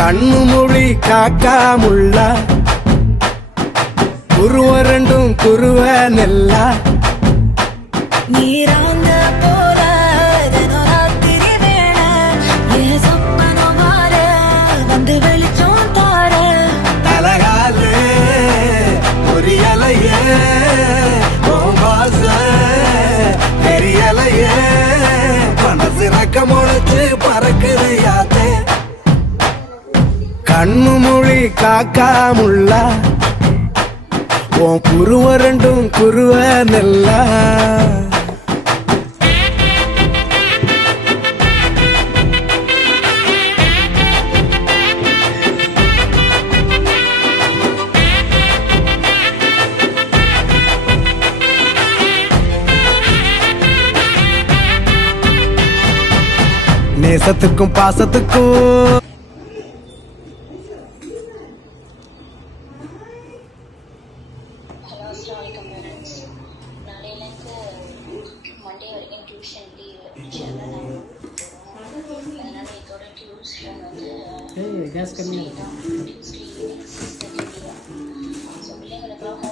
கண்ணு மொழி காக்காமுள்ள குருவ ரெண்டும் குருவ நெல்லா நீராங்க போல ராத்திரி வேண ஏ சொப்பனம் மாற வந்து வெளிச்சம் தார தலகாலே பொரியலையே ஓம்பாச பெரியலையே மனசு ரக்க முளைச்சு பறக்குது யாத்தே கண்ணு மொழி காக்காமுள்ள உன் குருவ ரெண்டும் குருவ நெல்லா நேசத்துக்கும் பாசத்துக்கும் ஹலோ அஸ்ஸலாமு அலைக்கும் பேரண்ட்ஸ். நாளையிலேருந்து மண்டே வரைக்கும் டியூஷன் லீவு. அதனால் இதோட டியூஷன் வந்து டியூஸ்டே ஈவினிங் 6:30 ஸோ பிள்ளைங்களுக்குலாம்